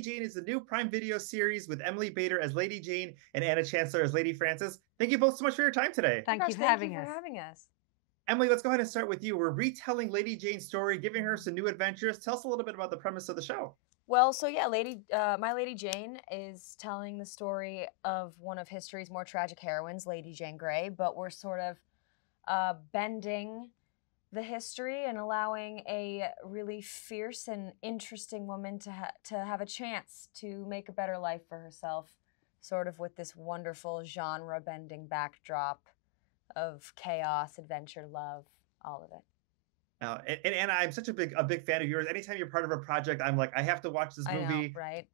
Lady Jane is the new Prime Video series with Emily Bader as Lady Jane and Anna Chancellor as Lady Frances. Thank you both so much for your time today. Thank you for having us. Emily, let's go ahead and start with you. We're retelling Lady Jane's story, giving her some new adventures. Tell us a little bit about the premise of the show. Well, so yeah, My Lady Jane is telling the story of one of history's more tragic heroines, Lady Jane Grey, but we're sort of bending the history and allowing a really fierce and interesting woman to have a chance to make a better life for herself, sort of with this wonderful genre-bending backdrop of chaos, adventure, love, all of it. And Anna, I'm such a big fan of yours. Anytime you're part of a project, I'm like, I have to watch this movie. I know, right?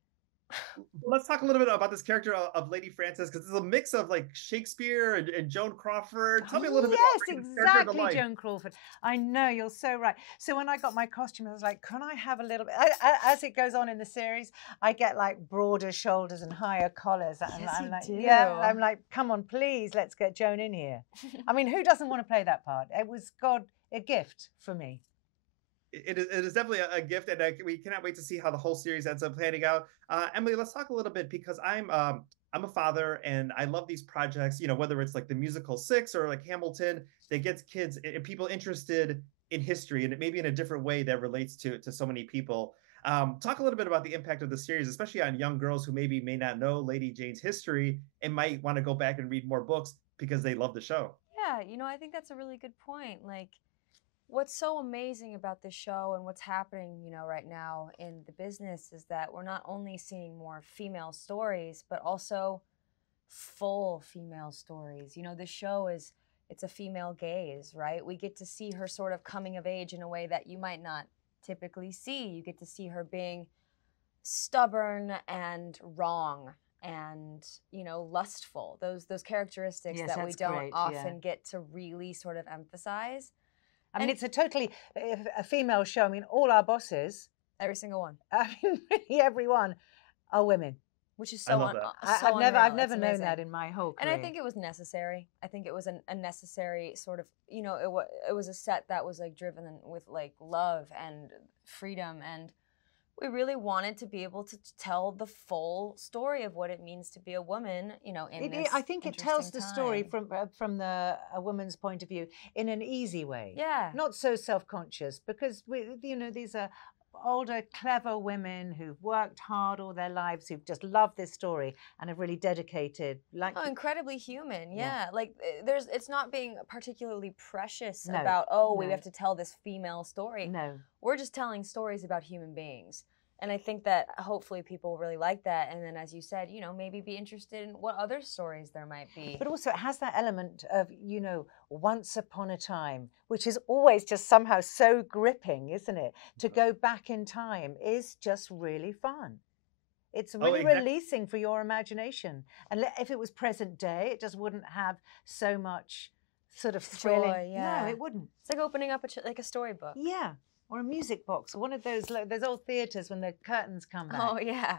Let's talk a little bit about this character of Lady Frances, because it's a mix of like Shakespeare and Joan Crawford. Tell me a little bit about Yes, exactly, Joan Crawford. I know, you're so right. So when I got my costume, I was like, can I have a little bit? As it goes on in the series, I get like broader shoulders and higher collars. And yes, I'm like, do. yeah, I'm like, come on, please, let's get Joan in here. I mean, who doesn't want to play that part? It was a gift for me. It is definitely a gift, and we cannot wait to see how the whole series ends up panning out. Emily, let's talk a little bit, because I'm a father, and I love these projects. You know, whether it's like the musical Six or like Hamilton, that gets kids and people interested in history, and maybe in a different way that relates to so many people. Talk a little bit about the impact of the series, especially on young girls who maybe may not know Lady Jane's history and might want to go back and read more books because they love the show. Yeah, I think that's a really good point. Like, what's so amazing about this show and what's happening, right now in the business is that we're not only seeing more female stories, but also full female stories. The show it's a female gaze, right? We get to see her sort of coming of age in a way that you might not typically see. You get to see her being stubborn and wrong and, lustful. Those characteristics that we don't often get to really sort of emphasize. I mean, it's a female show. I mean, all our bosses, every single one. I mean, really everyone are women, which is so. I've never known that in my whole career. And I think it was necessary. I think it was a necessary sort of. It was a set that was like driven with like love and freedom, and we really wanted to be able to tell the full story of what it means to be a woman, I think it tells the story from a woman's point of view in an easy way. Yeah. Not so self-conscious, because these are older, clever women who've worked hard all their lives, who've just loved this story and have really dedicated. Incredibly human, yeah. Like it's not being particularly precious about we have to tell this female story. No, we're just telling stories about human beings. And I think that hopefully people really like that. And then, as you said, maybe be interested in what other stories there might be. But also it has that element of, once upon a time, which is always just somehow so gripping, isn't it? To go back in time is just really fun. It's really releasing for your imagination. And if it was present day, it just wouldn't have so much sort of thrilling. Joy, yeah. No, it wouldn't. It's like opening up a storybook. Yeah. Or a music box, or one of those old theaters when the curtains come back. Oh, yeah.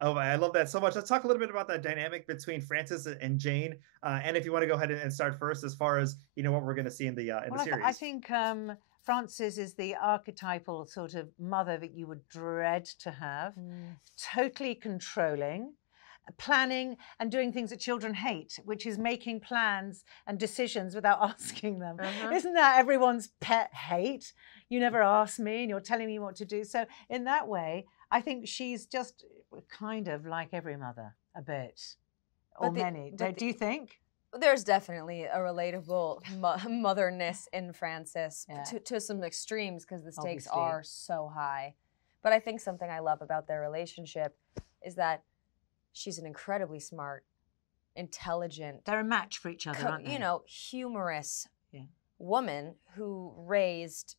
Oh, I love that so much. Let's talk a little bit about that dynamic between Frances and Jane. And if you want to go ahead and start first, as far as what we're going to see in the series. I think Frances is the archetypal sort of mother that you would dread to have. Totally controlling, planning and doing things that children hate, which is making plans and decisions without asking them. Isn't that everyone's pet hate? You never ask me and you're telling me what to do. So in that way, I think she's just kind of like every mother, a bit, or many. Do you think? There's definitely a relatable motherness in Frances to some extremes, because the stakes are so high. But I think something I love about their relationship is that she's an incredibly smart, intelligent. They're a match for each other, aren't they? Humorous woman who raised,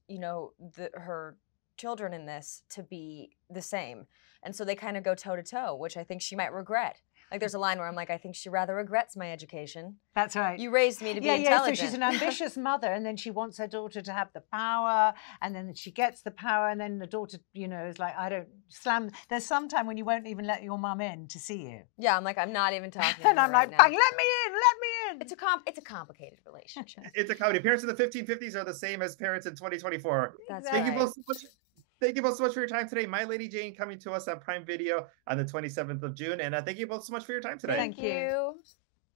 her children in this to be the same. And so they kind of go toe to toe, which I think she might regret. Like, there's a line where I'm like, I think she rather regrets my education. That's right. You raised me to be intelligent. So she's an ambitious mother, and then she wants her daughter to have the power, and then she gets the power, and then the daughter, is like, I don't slam. There's some time when you won't even let your mum in to see you. Yeah, I'm like, I'm not even talking to her and I'm like, right bang, now. let me in. It's a complicated relationship. It's a comedy. Parents in the 1550s are the same as parents in 2024. That's Thank you both so much. Thank you both so much for your time today. My Lady Jane coming to us on Prime Video on the 27th of June. And thank you both so much for your time today. Thank Thank you. you.